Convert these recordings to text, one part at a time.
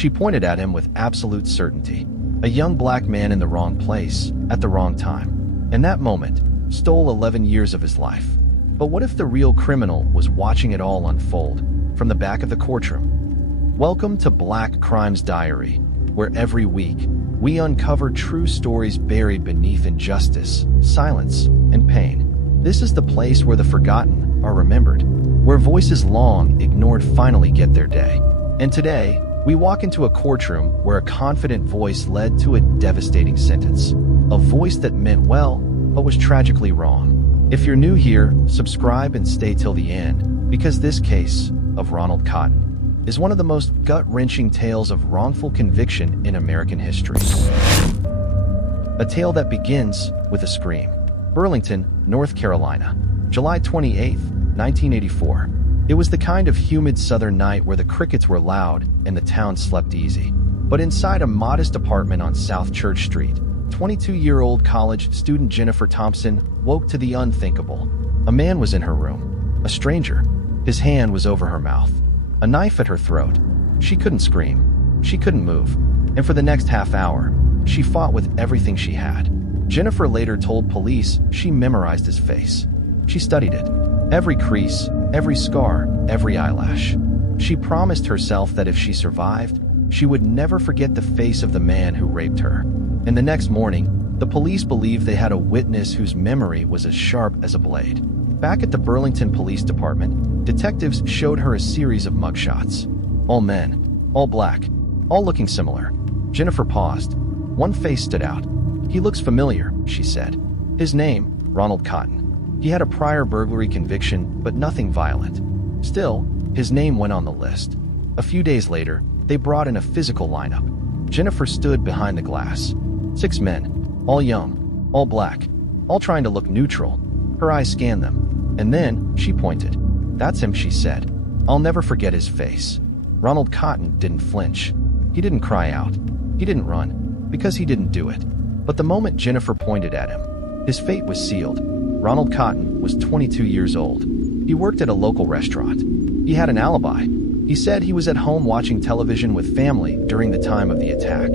She pointed at him with absolute certainty. A young black man in the wrong place, at the wrong time. And that moment stole 11 years of his life. But what if the real criminal was watching it all unfold from the back of the courtroom? Welcome to Black Crimes Diary, where every week we uncover true stories buried beneath injustice, silence, and pain. This is the place where the forgotten are remembered, where voices long ignored finally get their day. And today, we walk into a courtroom where a confident voice led to a devastating sentence. A voice that meant well, but was tragically wrong. If you're new here, subscribe and stay till the end, because this case of Ronald Cotton is one of the most gut-wrenching tales of wrongful conviction in American history. A tale that begins with a scream. Burlington, North Carolina, July 28, 1984. It was the kind of humid southern night where the crickets were loud and the town slept easy. But inside a modest apartment on South Church Street, 22-year-old college student Jennifer Thompson woke to the unthinkable. A man was in her room, a stranger. His hand was over her mouth, a knife at her throat. She couldn't scream, she couldn't move, and for the next half hour, she fought with everything she had. Jennifer later told police she memorized his face. She studied it, every crease, every scar, every eyelash. She promised herself that if she survived, she would never forget the face of the man who raped her. And the next morning, the police believed they had a witness whose memory was as sharp as a blade. Back at the Burlington Police Department, detectives showed her a series of mugshots. All men, all black, all looking similar. Jennifer paused. One face stood out. "He looks familiar," she said. His name, Ronald Cotton. He had a prior burglary conviction, but nothing violent. Still, his name went on the list. A few days later, they brought in a physical lineup. Jennifer stood behind the glass. 6 men, all young, all black, all trying to look neutral. Her eyes scanned them, and then she pointed. "That's him," she said. "I'll never forget his face." Ronald Cotton didn't flinch. He didn't cry out. He didn't run, because he didn't do it. But the moment Jennifer pointed at him, his fate was sealed. Ronald Cotton was 22 years old. He worked at a local restaurant. He had an alibi. He said he was at home watching television with family during the time of the attack.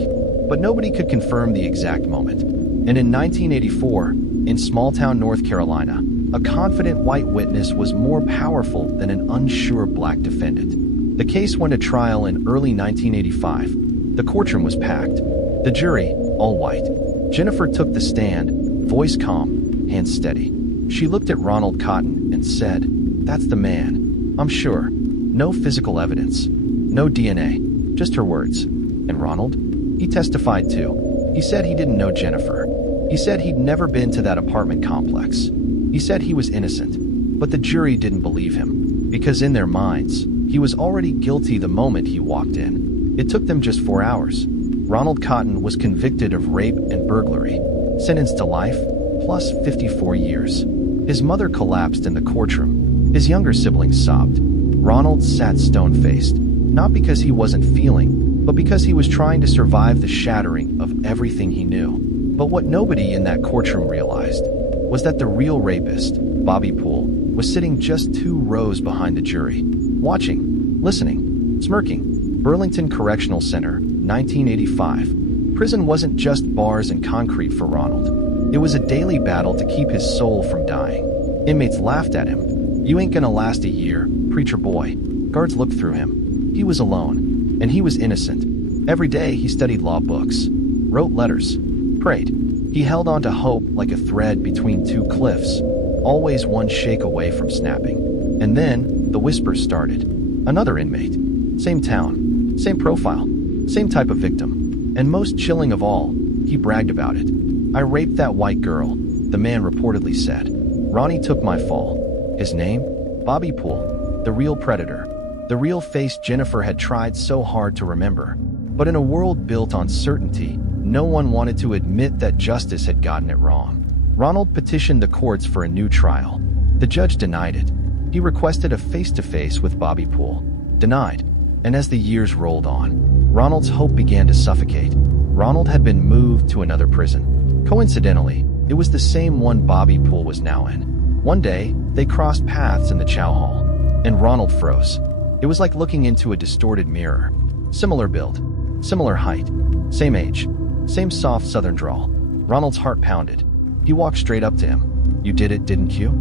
But nobody could confirm the exact moment. And in 1984, in small-town North Carolina, a confident white witness was more powerful than an unsure black defendant. The case went to trial in early 1985. The courtroom was packed. The jury, all white. Jennifer took the stand, voice calm, hands steady. She looked at Ronald Cotton and said, "That's the man. I'm sure." No physical evidence. No DNA. Just her words. And Ronald? He testified too. He said he didn't know Jennifer. He said he'd never been to that apartment complex. He said he was innocent. But the jury didn't believe him. Because in their minds, he was already guilty the moment he walked in. It took them just 4 hours. Ronald Cotton was convicted of rape and burglary. Sentenced to life, plus 54 years. His mother collapsed in the courtroom. His younger siblings sobbed. Ronald sat stone-faced, not because he wasn't feeling, but because he was trying to survive the shattering of everything he knew. But what nobody in that courtroom realized was that the real rapist, Bobby Poole, was sitting just 2 rows behind the jury, watching, listening, smirking. Burlington Correctional Center, 1985. Prison wasn't just bars and concrete for Ronald. It was a daily battle to keep his soul from dying. Inmates laughed at him. "You ain't gonna last a year, preacher boy." Guards looked through him. He was alone, and he was innocent. Every day he studied law books, wrote letters, prayed. He held on to hope like a thread between 2 cliffs, always one shake away from snapping. And then the whispers started. Another inmate. Same town, same profile, same type of victim. And most chilling of all, he bragged about it. "I raped that white girl," the man reportedly said. "Ronnie took my fall." His name? Bobby Poole, the real predator. The real face Jennifer had tried so hard to remember. But in a world built on certainty, no one wanted to admit that justice had gotten it wrong. Ronald petitioned the courts for a new trial. The judge denied it. He requested a face-to-face with Bobby Poole. Denied. And as the years rolled on, Ronald's hope began to suffocate. Ronald had been moved to another prison. Coincidentally, it was the same one Bobby Poole was now in. One day, they crossed paths in the chow hall, and Ronald froze. It was like looking into a distorted mirror. Similar build, Similar height, same age, same soft southern drawl. Ronald's heart pounded. He walked straight up to him. "You did it, didn't you?"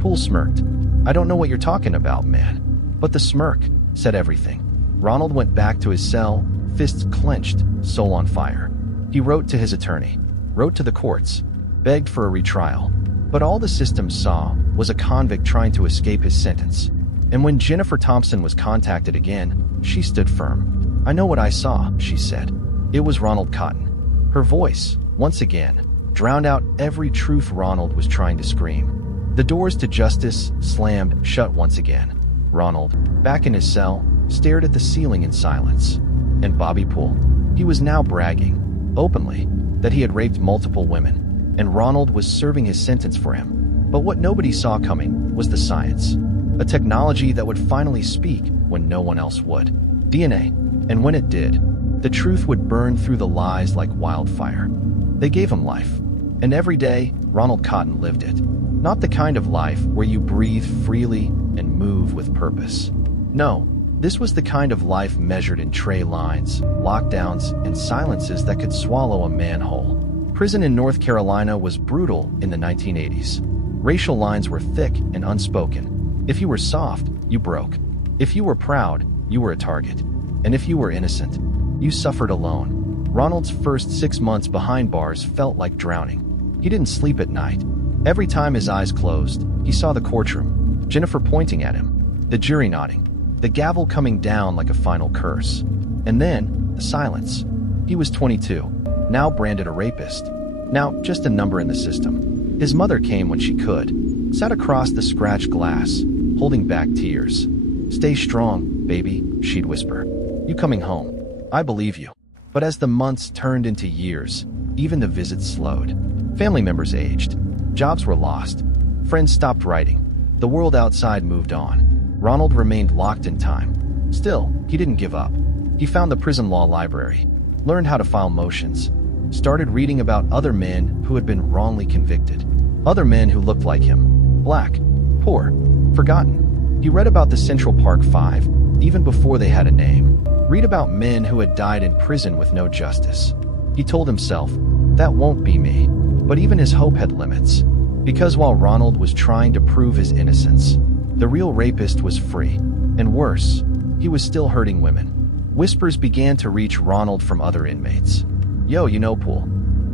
Poole smirked. "I don't know what you're talking about, man." But the smirk said everything. Ronald went back to his cell, fists clenched, soul on fire. He wrote to his attorney, wrote to the courts, begged for a retrial. But all the system saw was a convict trying to escape his sentence. And when Jennifer Thompson was contacted again, she stood firm. "I know what I saw," she said. It was Ronald Cotton. Her voice, once again, drowned out every truth Ronald was trying to scream. The doors to justice slammed shut once again. Ronald, back in his cell, stared at the ceiling in silence. And Bobby Poole, he was now bragging, openly, that he had raped multiple women, and Ronald was serving his sentence for him. But what nobody saw coming was the science, a technology that would finally speak when no one else would. DNA, and when it did, the truth would burn through the lies like wildfire. They gave him life, and every day, Ronald Cotton lived it. Not the kind of life where you breathe freely and move with purpose. No, this was the kind of life measured in tray lines, lockdowns, and silences that could swallow a man whole. Prison in North Carolina was brutal in the 1980s. Racial lines were thick and unspoken. If you were soft, you broke. If you were proud, you were a target. And if you were innocent, you suffered alone. Ronald's first 6 months behind bars felt like drowning. He didn't sleep at night. Every time his eyes closed, he saw the courtroom, Jennifer pointing at him, the jury nodding, the gavel coming down like a final curse. And then, the silence. He was 22, now branded a rapist, now just a number in the system. His mother came when she could, sat across the scratched glass, holding back tears. "Stay strong, baby," she'd whisper. "You coming home. I believe you." But as the months turned into years, even the visits slowed. Family members aged. Jobs were lost. Friends stopped writing. The world outside moved on. Ronald remained locked in time. Still, he didn't give up. He found the prison law library, learned how to file motions, started reading about other men who had been wrongly convicted. Other men who looked like him. Black, poor, forgotten. He read about the Central Park Five, even before they had a name. Read about men who had died in prison with no justice. He told himself, that won't be me. But even his hope had limits. Because while Ronald was trying to prove his innocence, the real rapist was free. And worse, he was still hurting women. Whispers began to reach Ronald from other inmates. "Yo, you know, Poole,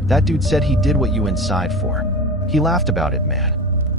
that dude said he did what you inside for. He laughed about it, man."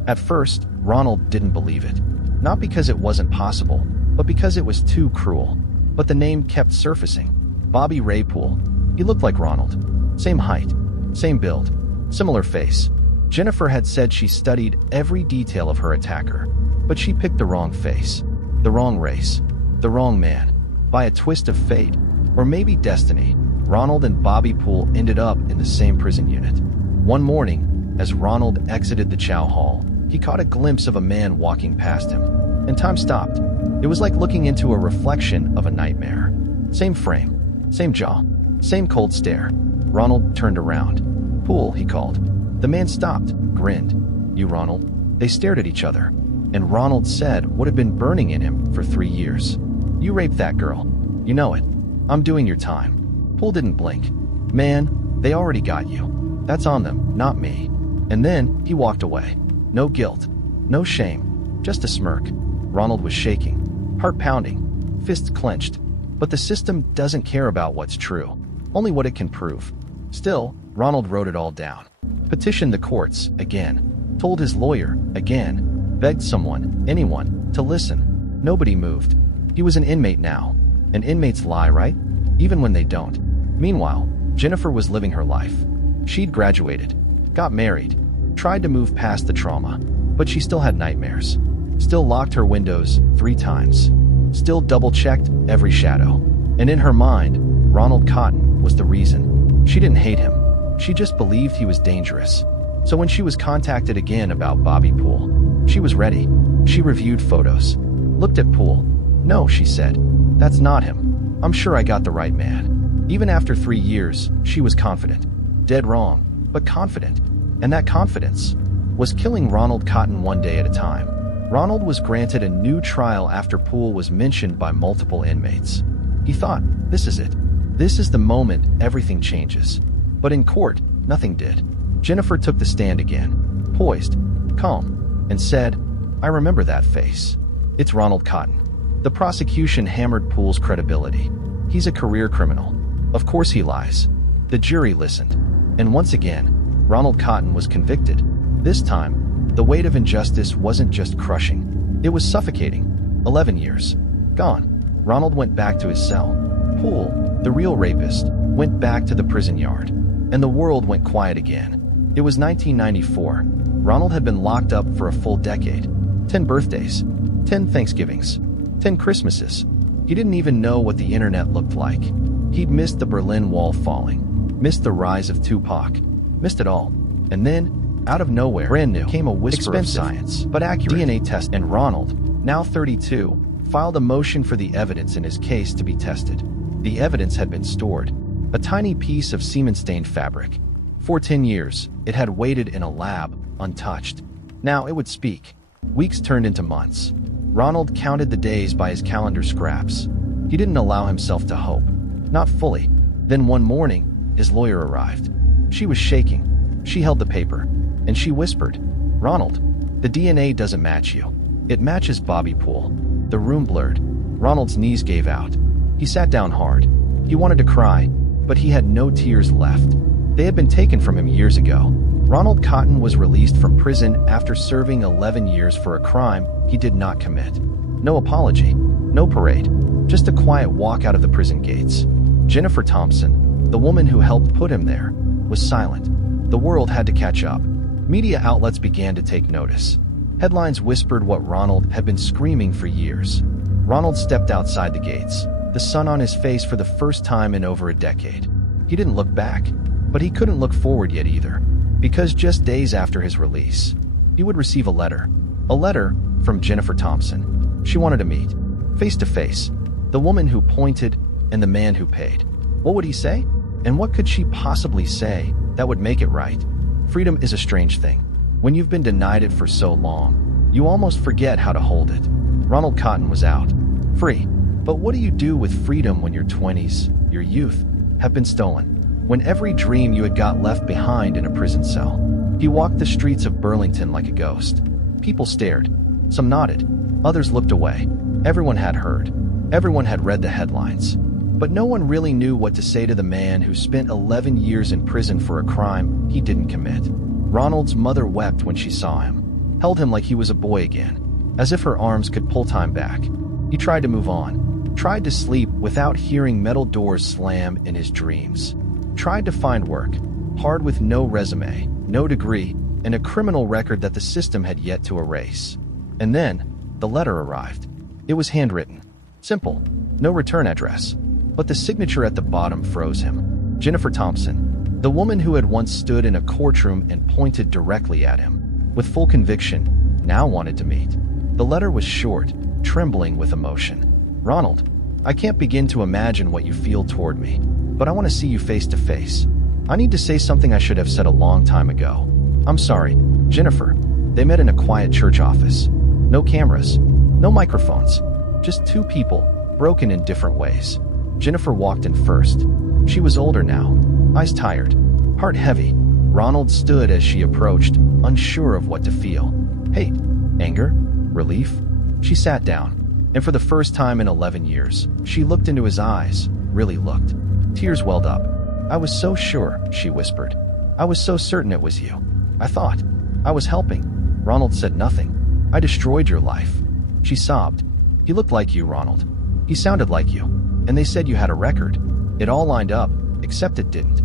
At first, Ronald didn't believe it. Not because it wasn't possible, but because it was too cruel. But the name kept surfacing. Bobby Ray Poole. He looked like Ronald. Same height, same build, similar face. Jennifer had said she studied every detail of her attacker, but she picked the wrong face, the wrong race, the wrong man. By a twist of fate, or maybe destiny, Ronald and Bobby Poole ended up in the same prison unit. One morning, as Ronald exited the chow hall, he caught a glimpse of a man walking past him, and time stopped. It was like looking into a reflection of a nightmare. Same frame, same jaw, same cold stare. Ronald turned around. "Poole," he called. The man stopped, grinned. "You, Ronald?" They stared at each other, and Ronald said what had been burning in him for 3 years. "You raped that girl. You know it. I'm doing your time." Poole didn't blink. "Man, they already got you. That's on them, not me." And then he walked away. No guilt, no shame, just a smirk. Ronald was shaking, heart pounding, fists clenched. But the system doesn't care about what's true, only what it can prove. Still, Ronald wrote it all down. Petitioned the courts, again. Told his lawyer, again. Begged someone, anyone, to listen. Nobody moved. He was an inmate now. And inmates lie, right? Even when they don't. Meanwhile, Jennifer was living her life. She'd graduated, got married, tried to move past the trauma, but she still had nightmares. Still locked her windows 3 times. Still double-checked every shadow. And in her mind, Ronald Cotton was the reason. She didn't hate him. She just believed he was dangerous. So when she was contacted again about Bobby Poole, she was ready. She reviewed photos. Looked at Poole. "No," she said. "That's not him. I'm sure I got the right man." Even after 3 years, she was confident. Dead wrong, but confident. And that confidence was killing Ronald Cotton one day at a time. Ronald was granted a new trial after Poole was mentioned by multiple inmates. He thought, this is it. This is the moment everything changes. But in court, nothing did. Jennifer took the stand again, poised, calm, and said, "I remember that face. It's Ronald Cotton." The prosecution hammered Poole's credibility. He's a career criminal. Of course he lies. The jury listened. And once again, Ronald Cotton was convicted. This time, the weight of injustice wasn't just crushing. It was suffocating. 11 years. Gone. Ronald went back to his cell. Poole, the real rapist, went back to the prison yard. And the world went quiet again. It was 1994. Ronald had been locked up for a full decade. 10 birthdays. 10 Thanksgivings. 10 Christmases. He didn't even know what the internet looked like. He'd missed the Berlin Wall falling. Missed the rise of Tupac. Missed it all. And then, out of nowhere, brand new, came a whisper of science, but accurate DNA test. And Ronald, now 32, filed a motion for the evidence in his case to be tested. The evidence had been stored. A tiny piece of semen-stained fabric. For 10 years, it had waited in a lab, untouched. Now it would speak. Weeks turned into months. Ronald counted the days by his calendar scraps. He didn't allow himself to hope. Not fully. Then one morning, his lawyer arrived. She was shaking. She held the paper. And she whispered, "Ronald, the DNA doesn't match you. It matches Bobby Poole." The room blurred. Ronald's knees gave out. He sat down hard. He wanted to cry, but he had no tears left. They had been taken from him years ago. Ronald Cotton was released from prison after serving 11 years for a crime he did not commit. No apology, no parade, just a quiet walk out of the prison gates. Jennifer Thompson, the woman who helped put him there, was silent. The world had to catch up. Media outlets began to take notice. Headlines whispered what Ronald had been screaming for years. Ronald stepped outside the gates, the sun on his face for the first time in over a decade. He didn't look back, but he couldn't look forward yet either, because just days after his release, he would receive a letter. A letter from Jennifer Thompson. She wanted to meet, face to face, the woman who pointed and the man who paid. What would he say? And what could she possibly say that would make it right? Freedom is a strange thing. When you've been denied it for so long, you almost forget how to hold it. Ronald Cotton was out, free. But what do you do with freedom when your 20s, your youth, have been stolen? When every dream you had got left behind in a prison cell? He walked the streets of Burlington like a ghost. People stared. Some nodded. Others looked away. Everyone had heard. Everyone had read the headlines. But no one really knew what to say to the man who spent 11 years in prison for a crime he didn't commit. Ronald's mother wept when she saw him, held him like he was a boy again, as if her arms could pull time back. He tried to move on, tried to sleep without hearing metal doors slam in his dreams, tried to find work, hard with no resume, no degree, and a criminal record that the system had yet to erase. And then, the letter arrived. It was handwritten. Simple. No return address. But the signature at the bottom froze him. Jennifer Thompson, the woman who had once stood in a courtroom and pointed directly at him, with full conviction, now wanted to meet. The letter was short, trembling with emotion. "Ronald, I can't begin to imagine what you feel toward me, but I want to see you face to face. I need to say something I should have said a long time ago. I'm sorry, Jennifer." They met in a quiet church office. No cameras, no microphones, just two people, broken in different ways. Jennifer walked in first. She was older now, eyes tired, heart heavy. Ronald stood as she approached, unsure of what to feel. Hate, anger, relief. She sat down, and for the first time in 11 years, she looked into his eyes, really looked. Tears welled up. "I was so sure," she whispered. "I was so certain it was you. I thought I was helping." Ronald said nothing. "I destroyed your life." She sobbed. "He looked like you, Ronald. He sounded like you. And they said you had a record. It all lined up, except it didn't."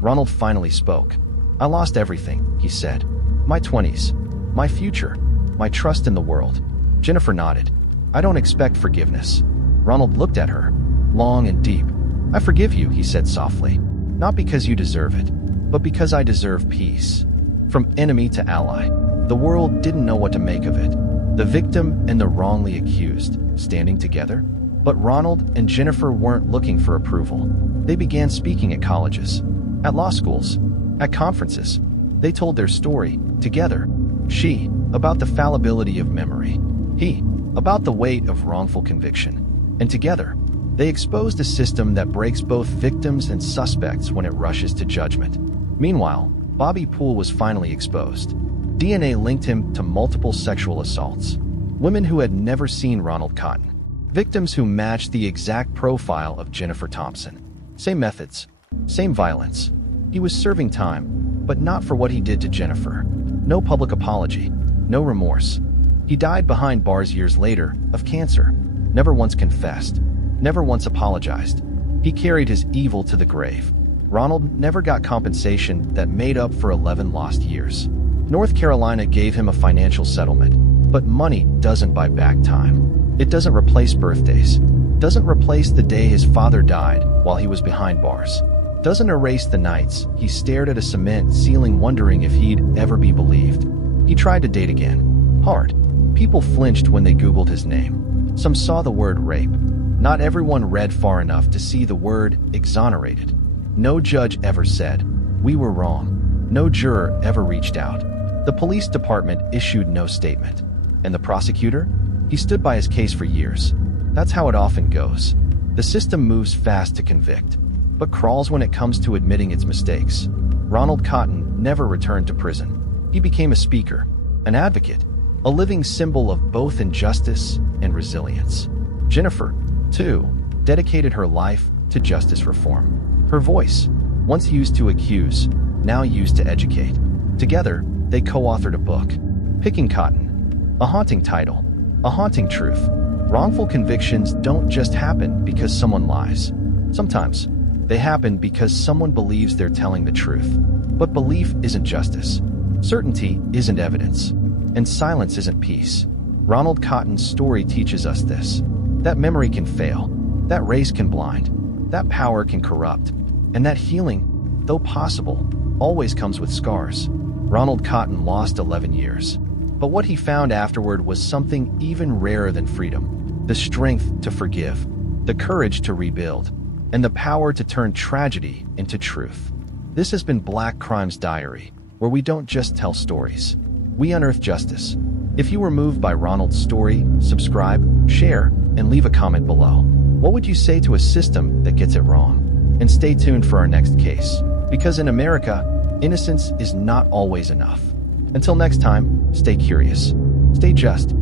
Ronald finally spoke. "I lost everything," he said. "My 20s, my future, my trust in the world." Jennifer nodded. "I don't expect forgiveness." Ronald looked at her, long and deep. "I forgive you," he said softly. "Not because you deserve it, but because I deserve peace." From enemy to ally, the world didn't know what to make of it. The victim and the wrongly accused, standing together. But Ronald and Jennifer weren't looking for approval. They began speaking at colleges, at law schools, at conferences. They told their story, together. She, about the fallibility of memory. He, about the weight of wrongful conviction. And together, They exposed a system that breaks both victims and suspects when it rushes to judgment. Meanwhile, Bobby Poole was finally exposed. DNA linked him to multiple sexual assaults. Women who had never seen Ronald Cotton. Victims who matched the exact profile of Jennifer Thompson. Same methods, same violence. He was serving time, but not for what he did to Jennifer. No public apology, no remorse. He died behind bars years later of cancer. Never once confessed, never once apologized. He carried his evil to the grave. Ronald never got compensation that made up for 11 lost years. North Carolina gave him a financial settlement, but money doesn't buy back time. It doesn't replace birthdays, doesn't replace the day his father died while he was behind bars, doesn't erase the nights he stared at a cement ceiling wondering if he'd ever be believed. He tried to date again. Hard. People flinched when they Googled his name. Some saw the word rape. Not everyone read far enough to see the word exonerated. No judge ever said, "We were wrong." No juror ever reached out. The police department issued no statement. And the prosecutor? He stood by his case for years. That's how it often goes. The system moves fast to convict, but crawls when it comes to admitting its mistakes. Ronald Cotton never returned to prison. He became a speaker, an advocate, a living symbol of both injustice and resilience. Jennifer, too, dedicated her life to justice reform. Her voice, once used to accuse, now used to educate. Together, they co-authored a book, Picking Cotton. A haunting title, a haunting truth. Wrongful convictions don't just happen because someone lies. Sometimes, they happen because someone believes they're telling the truth. But belief isn't justice. Certainty isn't evidence. And silence isn't peace. Ronald Cotton's story teaches us this. That memory can fail. That race can blind. That power can corrupt. And that healing, though possible, always comes with scars. Ronald Cotton lost 11 years. But what he found afterward was something even rarer than freedom. The strength to forgive, the courage to rebuild, and the power to turn tragedy into truth. This has been Black Crime's Diary, where we don't just tell stories. We unearth justice. If you were moved by Ronald's story, subscribe, share, and leave a comment below. What would you say to a system that gets it wrong? And stay tuned for our next case. Because in America, innocence is not always enough. Until next time, stay curious, stay just,